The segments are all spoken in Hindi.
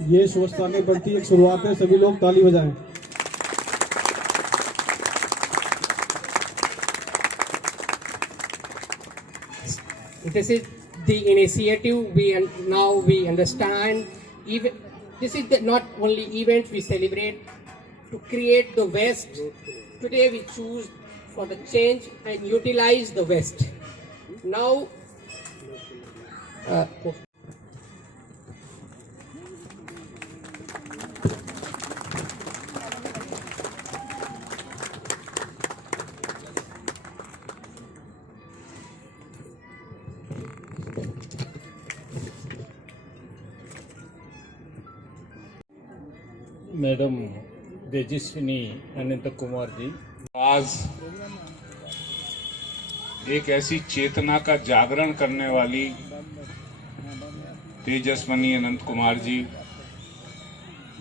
ये स्वच्छता के प्रति एक शुरुआत है, सभी लोग ताली बजाएं। This is the initiative now we understand. Even this is not only event we celebrate to create the West. Today we choose for the change and utilize the West. Now madam Tejaswini Ananth Kumar ji, आज एक ऐसी चेतना का जागरण करने वाली तेजस्विनी अनंत कुमार जी,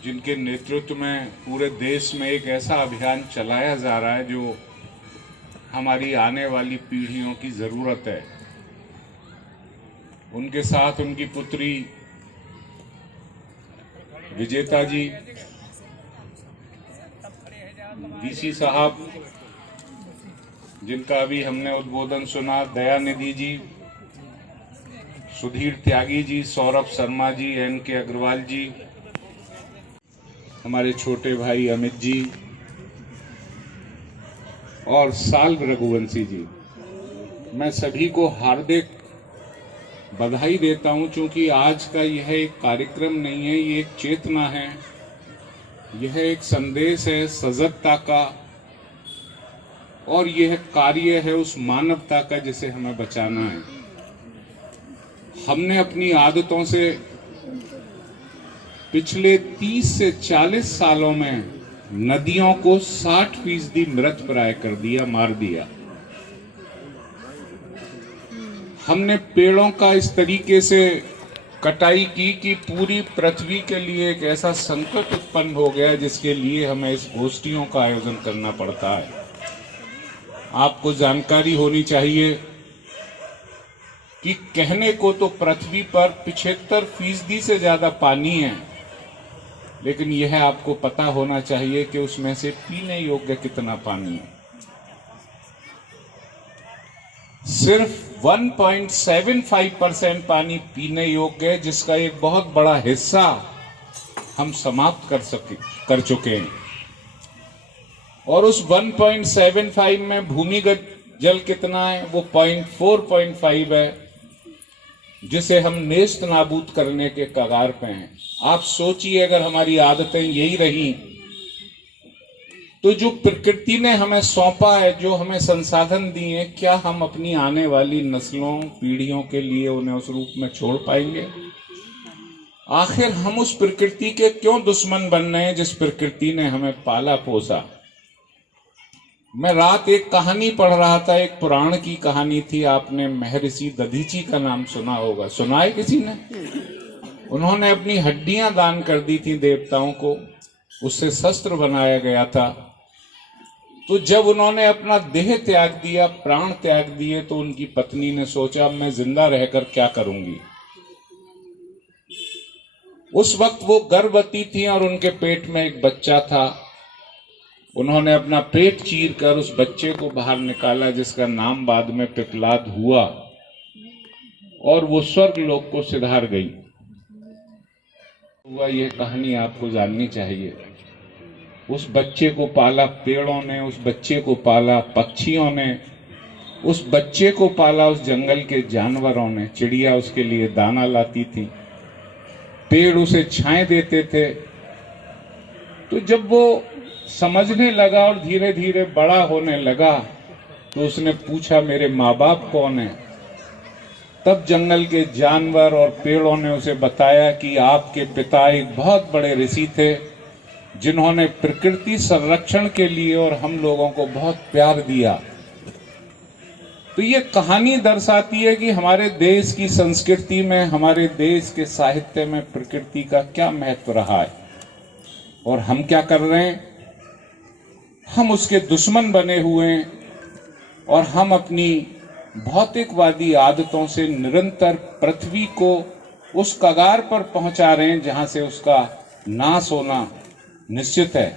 जिनके नेतृत्व में पूरे देश में एक ऐसा अभियान चलाया जा रहा है जो हमारी आने वाली पीढ़ियों की जरूरत है। उनके साथ उनकी पुत्री विजेता जी, डीसी साहब जिनका अभी हमने उद्बोधन सुना, दयानिधि जी, सुधीर त्यागी जी, सौरभ शर्मा जी, एन.के. अग्रवाल जी, हमारे छोटे भाई अमित जी और साल्व रघुवंशी जी, मैं सभी को हार्दिक बधाई देता हूं, क्योंकि आज का यह एक कार्यक्रम नहीं है, ये एक चेतना है, यह एक संदेश है सजगता का, और यह कार्य है उस मानवता का जिसे हमें बचाना है। हमने अपनी आदतों से पिछले 30 से 40 सालों में नदियों को 60% मृतप्राय कर दिया, मार दिया। हमने पेड़ों का इस तरीके से कटाई की कि पूरी पृथ्वी के लिए एक ऐसा संकट उत्पन्न हो गया जिसके लिए हमें इस गोष्ठियों का आयोजन करना पड़ता है। आपको जानकारी होनी चाहिए कि कहने को तो पृथ्वी पर 75% से ज्यादा पानी है, लेकिन यह आपको पता होना चाहिए कि उसमें से पीने योग्य कितना पानी है। सिर्फ 1.75% पानी पीने योग्य है, जिसका एक बहुत बड़ा हिस्सा हम समाप्त कर चुके हैं। और उस 1.75 में भूमिगत जल कितना है? वो 0.4.5 है, जिसे हम नेस्त नाबूद करने के कगार पे हैं। आप सोचिए, अगर हमारी आदतें यही रही तो जो प्रकृति ने हमें सौंपा है, जो हमें संसाधन दिए हैं, क्या हम अपनी आने वाली नस्लों, पीढ़ियों के लिए उन्हें उस रूप में छोड़ पाएंगे? आखिर हम उस प्रकृति के क्यों दुश्मन बन रहे हैं जिस प्रकृति ने हमें पाला पोसा? मैं रात एक कहानी पढ़ रहा था, एक पुराण की कहानी थी। आपने महर्षि दधीची का नाम सुना होगा, सुना है किसी ने? उन्होंने अपनी हड्डियां दान कर दी थी देवताओं को, उससे शस्त्र बनाया गया था। तो जब उन्होंने अपना देह त्याग दिया, प्राण त्याग दिए, तो उनकी पत्नी ने सोचा मैं जिंदा रहकर क्या करूंगी। उस वक्त वो गर्भवती थी और उनके पेट में एक बच्चा था। उन्होंने अपना पेट चीर कर उस बच्चे को बाहर निकाला, जिसका नाम बाद में पिपलाद हुआ, और वो स्वर्ग लोक को सिधार गई। हुआ यह कहानी आपको जाननी चाहिए। उस बच्चे को पाला पेड़ों ने, उस बच्चे को पाला पक्षियों ने, उस बच्चे को पाला उस जंगल के जानवरों ने। चिड़िया उसके लिए दाना लाती थी, पेड़ उसे छाए देते थे। तो जब वो समझने लगा और धीरे धीरे बड़ा होने लगा, तो उसने पूछा मेरे माँ बाप कौन है? तब जंगल के जानवर और पेड़ों ने उसे बताया कि आपके पिता एक बहुत बड़े ऋषि थे, जिन्होंने प्रकृति संरक्षण के लिए और हम लोगों को बहुत प्यार दिया। तो ये कहानी दर्शाती है कि हमारे देश की संस्कृति में, हमारे देश के साहित्य में प्रकृति का क्या महत्व रहा है, और हम क्या कर रहे हैं? हम उसके दुश्मन बने हुए हैं, और हम अपनी भौतिकवादी आदतों से निरंतर पृथ्वी को उस कगार पर पहुंचा रहे हैं जहां से उसका नाश होना निश्चित है।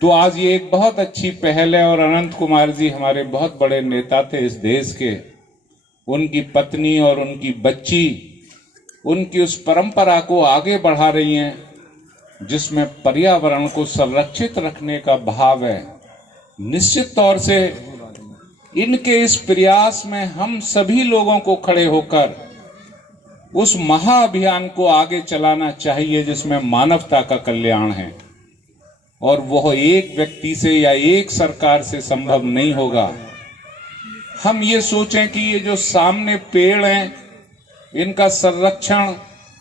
तो आज ये एक बहुत अच्छी पहल है और अनंत कुमार जी हमारे बहुत बड़े नेता थे इस देश के। उनकी पत्नी और उनकी बच्ची उनकी उस परंपरा को आगे बढ़ा रही हैं जिसमें पर्यावरण को संरक्षित रखने का भाव है। निश्चित तौर से इनके इस प्रयास में हम सभी लोगों को खड़े होकर उस महाअभियान को आगे चलाना चाहिए जिसमें मानवता का कल्याण है, और वह एक व्यक्ति से या एक सरकार से संभव नहीं होगा। हम ये सोचें कि ये जो सामने पेड़ हैं इनका संरक्षण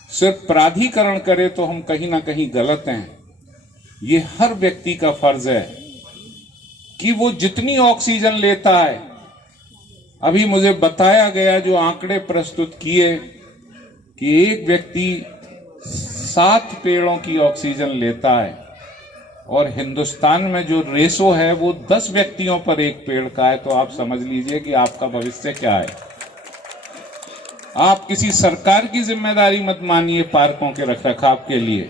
सिर्फ प्राधिकरण करे तो हम कहीं ना कहीं गलत हैं। ये हर व्यक्ति का फर्ज है कि वो जितनी ऑक्सीजन लेता है, अभी मुझे बताया गया जो आंकड़े प्रस्तुत किए कि एक व्यक्ति 7 पेड़ों की ऑक्सीजन लेता है, और हिंदुस्तान में जो रेशो है वो 10 व्यक्तियों पर एक पेड़ का है। तो आप समझ लीजिए कि आपका भविष्य क्या है। आप किसी सरकार की जिम्मेदारी मत मानिए पार्कों के रखरखाव के लिए।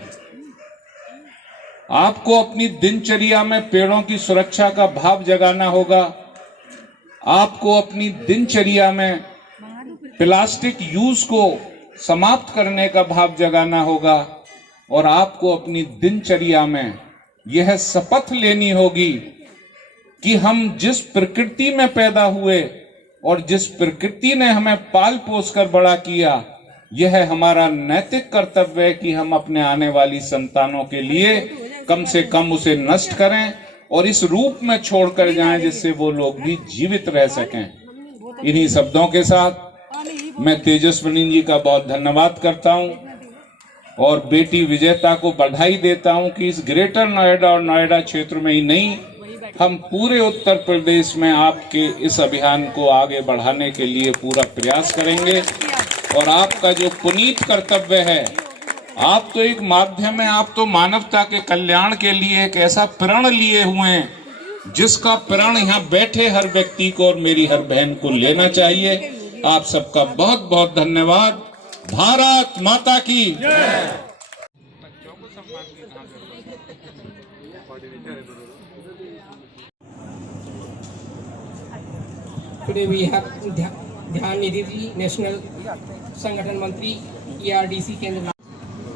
आपको अपनी दिनचर्या में पेड़ों की सुरक्षा का भाव जगाना होगा। आपको अपनी दिनचर्या में प्लास्टिक यूज को समाप्त करने का भाव जगाना होगा, और आपको अपनी दिनचर्या में यह शपथ लेनी होगी कि हम जिस प्रकृति में पैदा हुए और जिस प्रकृति ने हमें पाल पोस कर बड़ा किया, यह हमारा नैतिक कर्तव्य है कि हम अपने आने वाली संतानों के लिए कम से कम उसे नष्ट करें और इस रूप में छोड़कर जाएं जिससे वो लोग भी जीवित रह सकें। इन्हीं शब्दों के साथ मैं तेजस्विनी जी का बहुत धन्यवाद करता हूं और बेटी विजेता को बधाई देता हूं कि इस ग्रेटर नोएडा और नोएडा क्षेत्र में ही नहीं, हम पूरे उत्तर प्रदेश में आपके इस अभियान को आगे बढ़ाने के लिए पूरा प्रयास करेंगे। और आपका जो पुनीत कर्तव्य है, आप तो एक माध्यम है, आप तो मानवता के कल्याण के लिए एक ऐसा प्रण लिए हुए हैं जिसका प्रण यहाँ बैठे हर व्यक्ति को और मेरी हर बहन को लेना चाहिए। आप सबका बहुत बहुत धन्यवाद। भारत माता की जय। Today we have Dhyan Nidhi ji, National Sangathan Mantri, ERDC Kendra.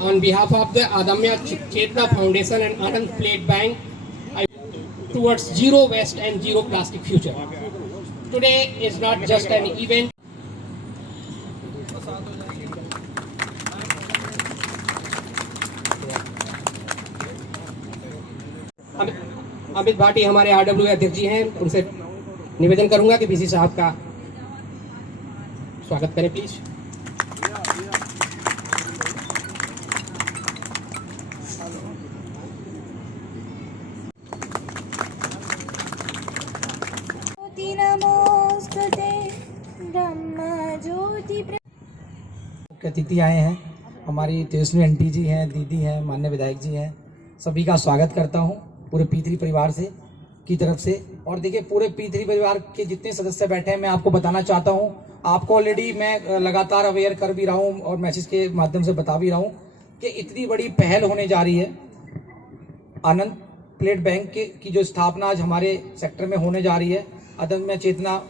On behalf of the Adamya Chetna Foundation and Anand Plate Bank, towards zero waste and zero plastic future. Today is not just an event. Amit Bhati हमारे आरडब्ल्यू अध्यक्ष जी हैं, उनसे निवेदन करूंगा कि बीसी साहब का स्वागत करें प्लीज। मुख्य अतिथि आए हैं, हमारी तेजस्वी आंटी जी हैं, दीदी हैं, माननीय विधायक जी हैं, सभी का स्वागत करता हूं पूरे P3 परिवार से की तरफ से। और देखिए पूरे P3 परिवार के जितने सदस्य बैठे हैं, मैं आपको बताना चाहता हूं, आपको ऑलरेडी मैं लगातार अवेयर कर भी रहा हूं और मैसेज के माध्यम से बता भी रहा हूं कि इतनी बड़ी पहल होने जा रही है। आनंद प्लेट बैंक की जो स्थापना आज हमारे सेक्टर में होने जा रही है, अदम्य चेतना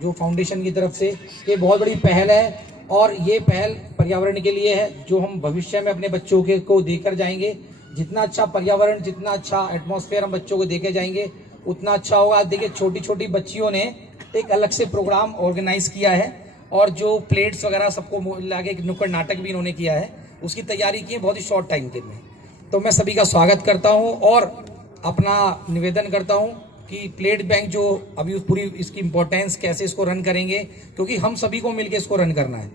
जो फाउंडेशन की तरफ से, ये बहुत बड़ी पहल है। और ये पहल पर्यावरण के लिए है, जो हम भविष्य में अपने बच्चों के को देकर जाएंगे। जितना अच्छा पर्यावरण, जितना अच्छा एटमॉस्फेयर हम बच्चों को देके जाएंगे, उतना अच्छा होगा। आज देखिए छोटी छोटी बच्चियों ने एक अलग से प्रोग्राम ऑर्गेनाइज किया है, और जो प्लेट्स वगैरह सबको लाके नुक्कड़ नाटक भी इन्होंने किया है, उसकी तैयारी की है बहुत ही शॉर्ट टाइम के में। तो मैं सभी का स्वागत करता हूँ और अपना निवेदन करता हूँ कि प्लेट बैंक जो अभी पूरी इसकी इम्पोर्टेंस, कैसे इसको रन करेंगे, क्योंकि हम सभी को मिलकर इसको रन करना है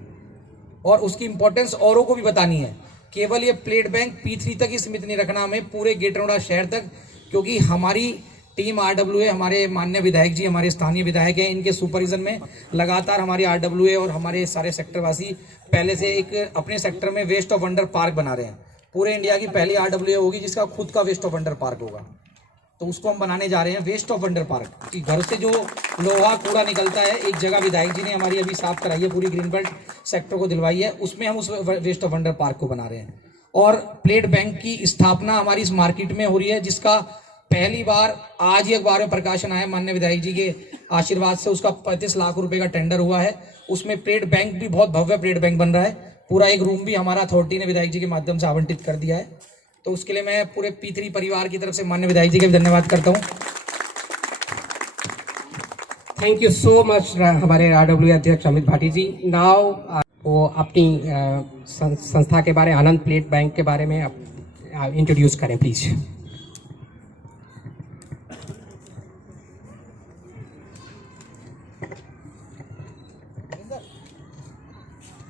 और उसकी इम्पोर्टेंस औरों को भी बतानी है। केवल ये प्लेट बैंक P3 तक ही सीमित नहीं रखना हमें, पूरे ग्रेटर नोएडा शहर तक, क्योंकि हमारी टीम RWA, हमारे माननीय विधायक जी, हमारे स्थानीय विधायक हैं, इनके सुपरविजन में लगातार हमारी RWA और हमारे सारे सेक्टरवासी पहले से एक अपने सेक्टर में वेस्ट ऑफ वंडर पार्क बना रहे हैं। पूरे इंडिया की पहली RWA होगी जिसका खुद का वेस्ट ऑफ वंडर पार्क होगा। तो उसको हम बनाने जा रहे हैं वेस्ट ऑफ वंडर पार्क। कि घर से जो लोहा कूड़ा निकलता है, एक जगह विधायक जी ने हमारी अभी साफ कराई है, पूरी ग्रीन बेल्ट सेक्टर को दिलवाई है, उसमें हम उस वेस्ट ऑफ वंडर पार्क को बना रहे हैं। और प्लेट बैंक की स्थापना हमारी इस मार्केट में हो रही है, जिसका पहली बार आज ही अखबार में प्रकाशन आया माननीय विधायक जी के आशीर्वाद से। उसका 35 लाख रुपए का टेंडर हुआ है। उसमें प्लेट बैंक भी बहुत भव्य प्लेट बैंक बन रहा है। पूरा एक रूम भी हमारा अथॉरिटी ने विधायक जी के माध्यम से आवंटित कर दिया है। तो उसके लिए मैं पूरे P3 परिवार की तरफ से माननीय विधायक जी का भी धन्यवाद करता हूँ। थैंक यू सो मच हमारे RWA अध्यक्ष अमित भाटी जी। नाउ वो अपनी संस्था के बारे, आनंद प्लेट बैंक के बारे में इंट्रोड्यूस करें प्लीज।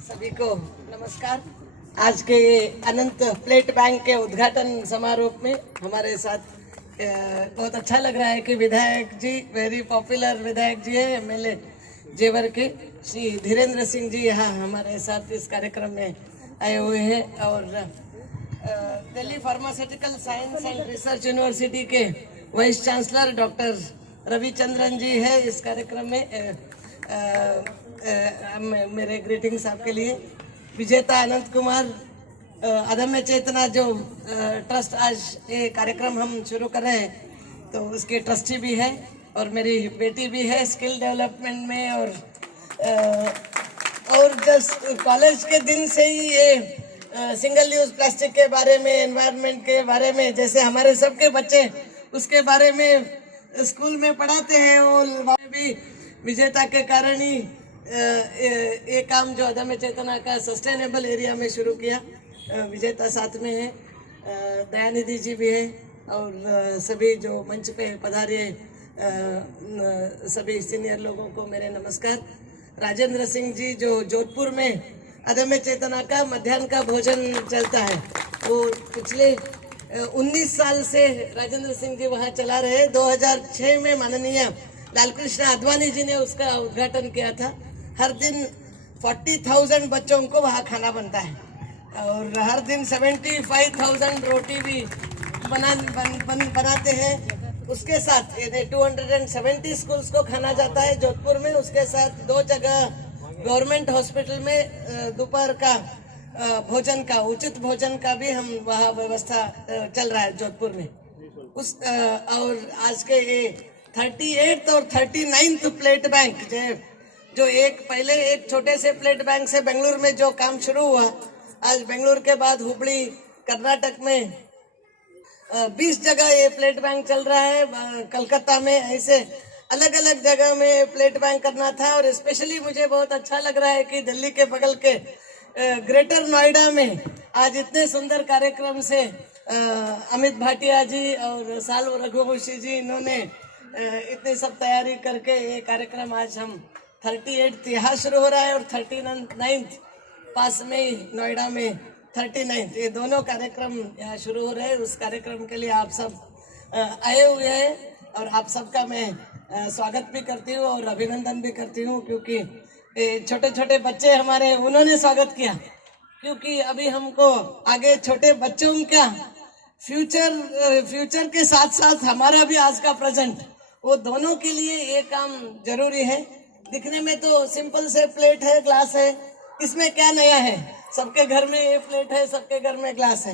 सभी को नमस्कार। आज के अनंत प्लेट बैंक के उद्घाटन समारोह में हमारे साथ बहुत अच्छा लग रहा है कि विधायक जी, वेरी पॉपुलर विधायक जी है, MLA जेवर के श्री धीरेन्द्र सिंह जी यहाँ हमारे साथ इस कार्यक्रम में आए हुए हैं। और Delhi pharmaceutical science and research university के वाइस चांसलर डॉक्टर रविचंद्रन जी है इस कार्यक्रम में। मेरे ग्रीटिंग्स आपके लिए। विजेता अनंत कुमार अदम्य चेतना जो ट्रस्ट आज ये कार्यक्रम हम शुरू कर रहे हैं, तो उसके ट्रस्टी भी है और मेरी बेटी भी है स्किल डेवलपमेंट में। और जस्ट कॉलेज के दिन से ही ये सिंगल यूज प्लास्टिक के बारे में, एनवायरनमेंट के बारे में, जैसे हमारे सबके बच्चे उसके बारे में स्कूल में पढ़ाते हैं, वो भी विजेता के कारण ही ये काम जो अदम्य चेतना का सस्टेनेबल एरिया में शुरू किया। विजेता साथ में है, दयानिधि जी भी है और सभी जो मंच पे पधारे सभी सीनियर लोगों को मेरे नमस्कार। राजेंद्र सिंह जी जो जोधपुर में अदम्य चेतना का मध्याह्न का भोजन चलता है, वो पिछले 19 साल से राजेंद्र सिंह जी वहाँ चला रहे। 2006 में माननीय लालकृष्ण आडवाणी जी ने उसका उद्घाटन किया था। हर दिन 40,000 बच्चों को वहाँ खाना बनता है और हर दिन 75,000 रोटी भी बनाते हैं। उसके साथ 270 स्कूल्स को खाना जाता है जोधपुर में। उसके साथ 2 जगह गवर्नमेंट हॉस्पिटल में दोपहर का भोजन का, उचित भोजन का भी हम वहाँ व्यवस्था चल रहा है जोधपुर में। और आज के ये 38th और 39th प्लेट बैंक जो पहले एक छोटे से प्लेट बैंक से बेंगलुरु में जो काम शुरू हुआ, आज बेंगलुरु के बाद हुबली कर्नाटक में 20 जगह ये प्लेट बैंक चल रहा है। कलकत्ता में ऐसे अलग अलग जगह में प्लेट बैंक करना था। और स्पेशली मुझे बहुत अच्छा लग रहा है कि दिल्ली के बगल के ग्रेटर नोएडा में आज इतने सुंदर कार्यक्रम से अमित भाटिया जी और साल्व रघुवंशी जी, इन्होंने इतनी सब तैयारी करके ये कार्यक्रम आज हम 38th यहाँ शुरू हो रहा है और 39th पास में ही नोएडा में 39th, ये दोनों कार्यक्रम यहाँ शुरू हो रहे हैं। उस कार्यक्रम के लिए आप सब आए हुए हैं और आप सबका मैं स्वागत भी करती हूँ और अभिनंदन भी करती हूँ, क्योंकि छोटे छोटे बच्चे हमारे उन्होंने स्वागत किया, क्योंकि अभी हमको आगे छोटे बच्चों का फ्यूचर के साथ साथ हमारा भी आज का प्रेजेंट, वो दोनों के लिए ये काम जरूरी है। दिखने में तो सिंपल से प्लेट है, ग्लास है, इसमें क्या नया है? सबके घर में ये प्लेट है, सबके घर में ग्लास है।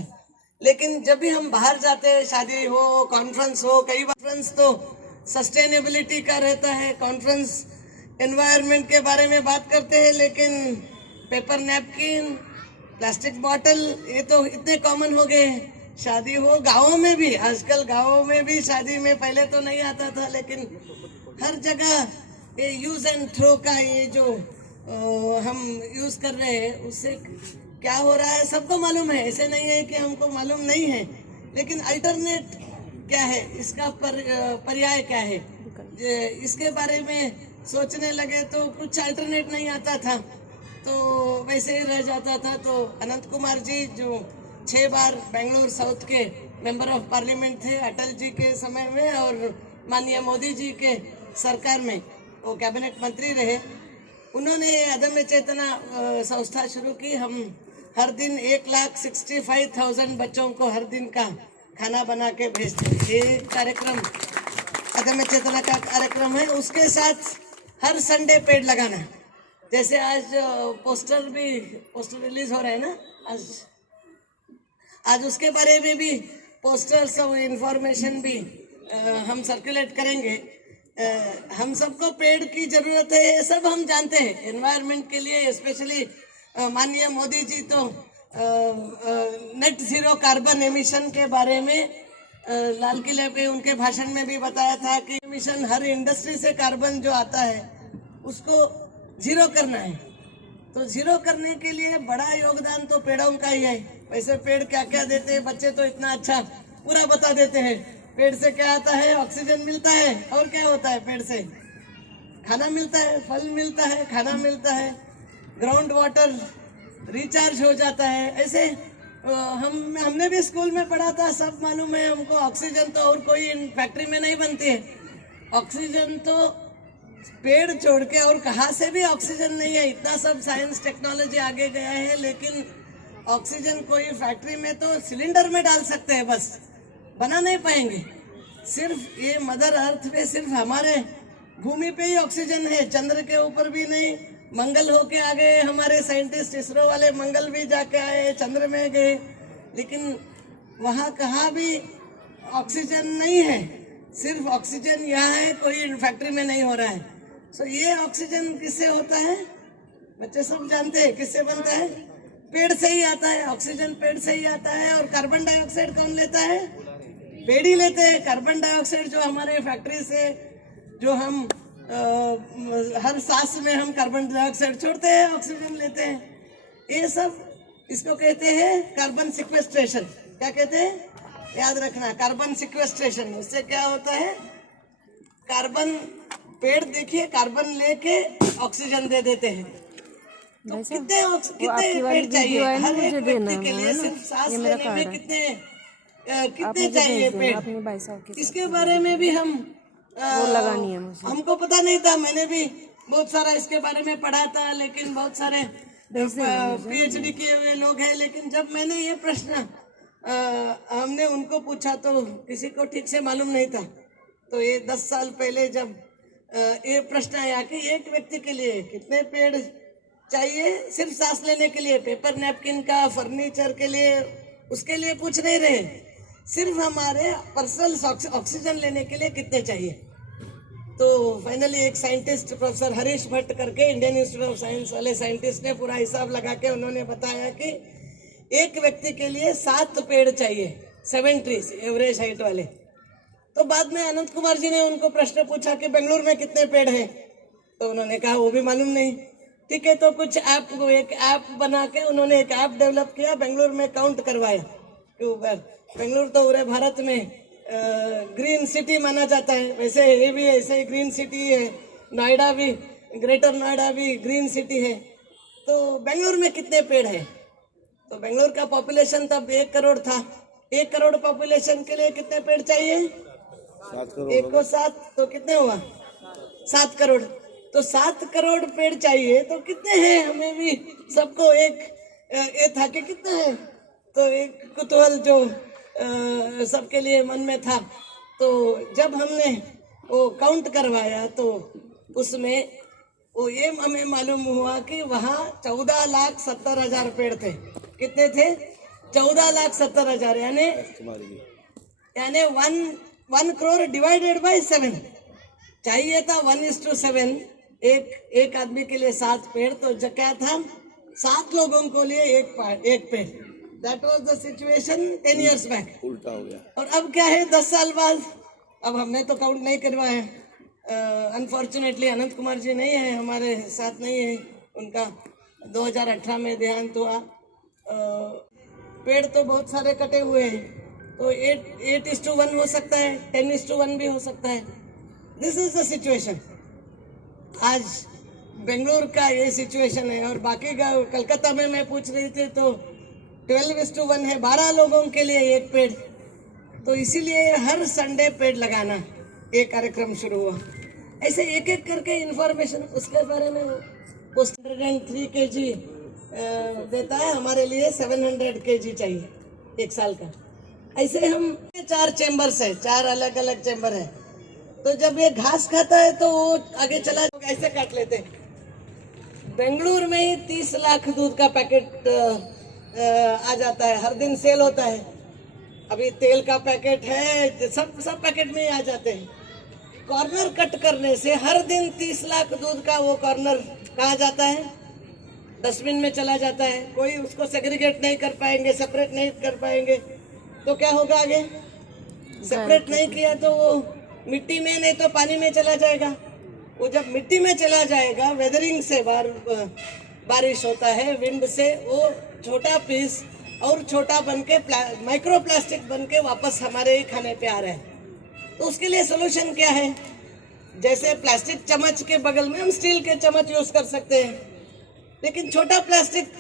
लेकिन जब भी हम बाहर जाते हैं, शादी हो, कॉन्फ्रेंस हो, कई बार कॉन्फ्रेंस तो सस्टेनेबिलिटी का रहता है, कॉन्फ्रेंस एनवायरनमेंट के बारे में बात करते हैं, लेकिन पेपर नैपकिन, प्लास्टिक बॉटल ये तो इतने कॉमन हो गए हैं। शादी हो, गाँवों में भी, आजकल गाँवों में भी शादी में पहले तो नहीं आता था, लेकिन हर जगह ये यूज एंड थ्रो का ये जो हम यूज कर रहे हैं, उससे क्या हो रहा है सबको मालूम है। ऐसे नहीं है कि हमको मालूम नहीं है, लेकिन अल्टरनेट क्या है, इसका पर्याय क्या है, इसके बारे में सोचने लगे तो कुछ अल्टरनेट नहीं आता था, तो वैसे ही रह जाता था। तो अनंत कुमार जी जो 6 बार बेंगलुरु साउथ के मेंबर ऑफ पार्लियामेंट थे अटल जी के समय में, और माननीय मोदी जी के सरकार में वो कैबिनेट मंत्री रहे। उन्होंने अदम्य चेतना संस्था शुरू की। हम हर दिन 1,65,000 बच्चों को हर दिन का खाना बना के भेजते हैं। ये कार्यक्रम अदम्य चेतना का कार्यक्रम है। उसके साथ हर संडे पेड़ लगाना, जैसे आज पोस्टर रिलीज हो रहा है ना, आज उसके बारे में भी पोस्टर्स और इंफॉर्मेशन भी हम सर्कुलेट करेंगे। हम सबको पेड़ की जरूरत है, ये सब हम जानते हैं। एनवायरनमेंट के लिए स्पेशली माननीय मोदी जी तो नेट जीरो कार्बन एमिशन के बारे में लाल किले पे उनके भाषण में भी बताया था कि एमिशन हर इंडस्ट्री से कार्बन जो आता है उसको जीरो करना है। तो जीरो करने के लिए बड़ा योगदान तो पेड़ों का ही है। वैसे पेड़ क्या क्या देते हैं, बच्चे तो इतना अच्छा पूरा बता देते हैं। पेड़ से क्या आता है, ऑक्सीजन मिलता है, और क्या होता है पेड़ से, खाना मिलता है, फल मिलता है, खाना मिलता है, ग्राउंड वाटर रिचार्ज हो जाता है। ऐसे हमने भी स्कूल में पढ़ा था, सब मालूम है हमको। ऑक्सीजन तो और कोई फैक्ट्री में नहीं बनती है, ऑक्सीजन तो पेड़ छोड़ के और कहाँ से भी ऑक्सीजन नहीं है। इतना सब साइंस टेक्नोलॉजी आगे गया है, लेकिन ऑक्सीजन कोई फैक्ट्री में तो सिलेंडर में डाल सकते हैं, बस बना नहीं पाएंगे। सिर्फ ये मदर अर्थ पे, सिर्फ हमारे भूमि पे ही ऑक्सीजन है, चंद्र के ऊपर भी नहीं। मंगल होके आ गए हमारे साइंटिस्ट, इसरो वाले मंगल भी जाके आए, चंद्र में गए, लेकिन वहाँ कहाँ भी ऑक्सीजन नहीं है। सिर्फ ऑक्सीजन यहाँ है, कोई फैक्ट्री में नहीं हो रहा है। सो ये ऑक्सीजन किससे होता है, बच्चे सब जानते हैं किससे बनता है, पेड़ से ही आता है। ऑक्सीजन पेड़ से ही आता है। और कार्बन डाइऑक्साइड कौन लेता है, पेड़ ही लेते हैं। कार्बन डाइऑक्साइड जो हमारे फैक्ट्री से जो हम हर सांस में हम कार्बन डाइऑक्साइड छोड़ते हैं, ऑक्सीजन लेते हैं। ये सब इसको कहते हैं कार्बन सिक्वेस्ट्रेशन। क्या कहते हैं, याद रखना, कार्बन सिक्वेस्ट्रेशन। उससे क्या होता है, कार्बन, पेड़ देखिए कार्बन लेके ऑक्सीजन दे देते हैं। तो कितने पेड़ चाहिए हर एक व्यक्ति के लिए, सिर्फ सांस लेने में कितने चाहिए पेड़, इसके बारे में भी हमको पता नहीं था। मैंने भी बहुत सारा इसके बारे में पढ़ा था, लेकिन बहुत सारे PhD किए हुए लोग हैं। लेकिन जब मैंने ये प्रश्न हमने उनको पूछा तो किसी को ठीक से मालूम नहीं था। तो ये 10 साल पहले जब ये प्रश्न आया कि एक व्यक्ति के लिए कितने पेड़ चाहिए, सिर्फ सांस लेने के लिए, पेपर नैपकिन का, फर्नीचर के लिए, उसके लिए पूछ नहीं रहे, सिर्फ हमारे पर्सनल ऑक्सीजन लेने के लिए कितने चाहिए। तो फाइनली एक साइंटिस्ट प्रोफेसर हरीश भट्ट करके इंडियन इंस्टीट्यूट ऑफ साइंस वाले साइंटिस्ट ने पूरा हिसाब लगा के उन्होंने बताया कि एक व्यक्ति के लिए 7 पेड़ चाहिए, 7 ट्रीज, एवरेज हाइट वाले। तो बाद में अनंत कुमार जी ने उनको प्रश्न पूछा कि बेंगलुरु में कितने पेड़ हैं, तो उन्होंने कहा वो भी मालूम नहीं। ठीक है, तो कुछ एक ऐप बना के उन्होंने एक ऐप डेवलप किया, बेंगलुरु में काउंट करवाया कि बेंगलुरु तो पूरे भारत में ग्रीन सिटी माना जाता है। वैसे ये भी ऐसे ही ग्रीन सिटी है, नोएडा भी, ग्रेटर नोएडा भी ग्रीन सिटी है। तो बेंगलुरु में कितने पेड़ हैं, तो बेंगलुरु का पॉपुलेशन तब 1 करोड़ था। 1 करोड़ पॉपुलेशन के लिए कितने पेड़ चाहिए, 1 को 7 तो कितने हुआ, 7 करोड़। तो 7 करोड़ पेड़ चाहिए, तो कितने हैं, हमें भी सबको एक ये था कि कितने हैं। तो एक कुतूहल जो सबके लिए मन में था। तो जब हमने वो काउंट करवाया तो उसमें वो ये हमें मालूम हुआ कि वहाँ 14,70,000 पेड़ थे। कितने थे, 14,70,000, यानी 1 करोड़ डिवाइडेड बाय 7 चाहिए था, 1:7। एक आदमी के लिए 7 पेड़, तो क्या था, 7 लोगों को लिए एक पेड़। That was the situation 10 years back. उल्टा हो गया। और अब क्या है, 10 साल बाद, अब हमने तो काउंट नहीं करवाया। अनफॉर्चुनेटली अनंत कुमार जी नहीं है, हमारे साथ नहीं है, उनका 2018 में देहांत हुआ। पेड़ तो बहुत सारे कटे हुए हैं, तो 8:1 हो सकता है, 10:1 भी हो सकता है। This is the situation. आज बेंगलुरु का ये सिचुएशन है। और बाकी का कलकत्ता में मैं पूछ रही थी तो 12:1 है, 12 लोगों के लिए एक पेड़। तो इसीलिए हर संडे पेड़ लगाना ये कार्यक्रम शुरू हुआ। ऐसे एक एक करके इंफॉर्मेशन उसके बारे में 103 kg देता है, हमारे लिए 700 kg चाहिए 1 साल का। ऐसे हम 4 चेम्बर्स है, 4 अलग अलग चेम्बर है। तो जब ये घास खाता है तो वो आगे चला ऐसे काट लेते हैं। बेंगलुरु में ही 30 लाख दूध का पैकेट आ जाता है, हर दिन सेल होता है। अभी तेल का पैकेट है, सब पैकेट में ही आ जाते हैं। कॉर्नर कट करने से हर दिन 30 लाख दूध का वो कॉर्नर कहाँ जाता है? डस्टबिन में चला जाता है। कोई उसको सेग्रीगेट नहीं कर पाएंगे, सेपरेट नहीं कर पाएंगे, तो क्या होगा आगे? सेपरेट नहीं किया तो वो मिट्टी में नहीं तो पानी में चला जाएगा। वो जब मिट्टी में चला जाएगा, वेदरिंग से बारिश होता है, विंड से, वो छोटा पीस और छोटा बनके माइक्रो प्लास्टिक बनके वापस हमारे ही खाने पे आ रहा है। तो उसके लिए सोल्यूशन क्या है? जैसे प्लास्टिक चम्मच के बगल में हम स्टील के चम्मच यूज कर सकते हैं, लेकिन छोटा प्लास्टिक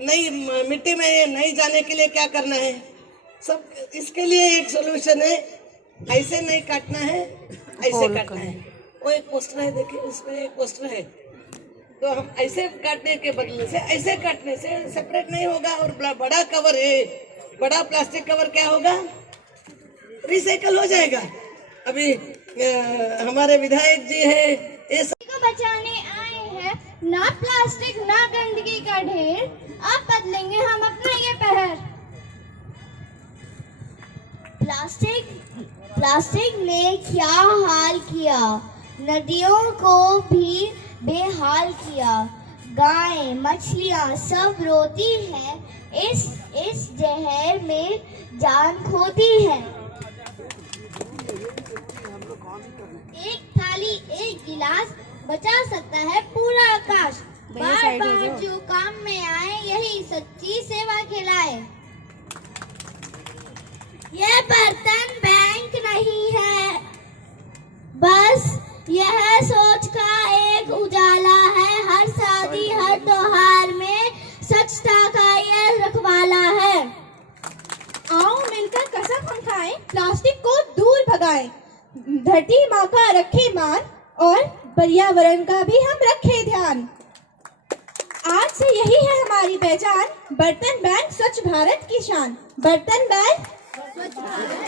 नहीं, मिट्टी में नहीं जाने के लिए क्या करना है? सब इसके लिए एक सोल्यूशन है, ऐसे नहीं काटना है, ऐसे काटना है। वो एक पोस्टर है, देखिए उसमें एक पोस्टर है। तो हम ऐसे काटने के बदले से ऐसे काटने से सेपरेट नहीं होगा। और बड़ा कवर है, बड़ा प्लास्टिक कवर क्या होगा? रिसाइकल हो जाएगा। अभी हमारे विधायक जी है, ये को बचाने आए हैं, ना प्लास्टिक ना गंदगी का ढेर, अब बदलेंगे हम अपना ये पहर। प्लास्टिक ने क्या हाल किया, नदियों को भी बेहाल किया। गायें मछलियाँ सब रोती हैं, इस जहर में जान खोती है। एक थाली एक गिलास बचा सकता है पूरा आकाश। बार बार जो काम में आए यही सच्ची सेवा खिलाए। यह बर्तन बैंक नहीं है, बस यह सोच का एक उजाला है। हर शादी हर त्योहार में स्वच्छता का यह रखवाला है। आओ मिलकर कसम हम खाएं, प्लास्टिक को दूर भगाएं। धरती माँ का रखे मान और पर्यावरण का भी हम रखें ध्यान। आज से यही है हमारी पहचान, बर्तन बैंक स्वच्छ भारत की शान। बर्तन बैंक स्वच्छ भारत।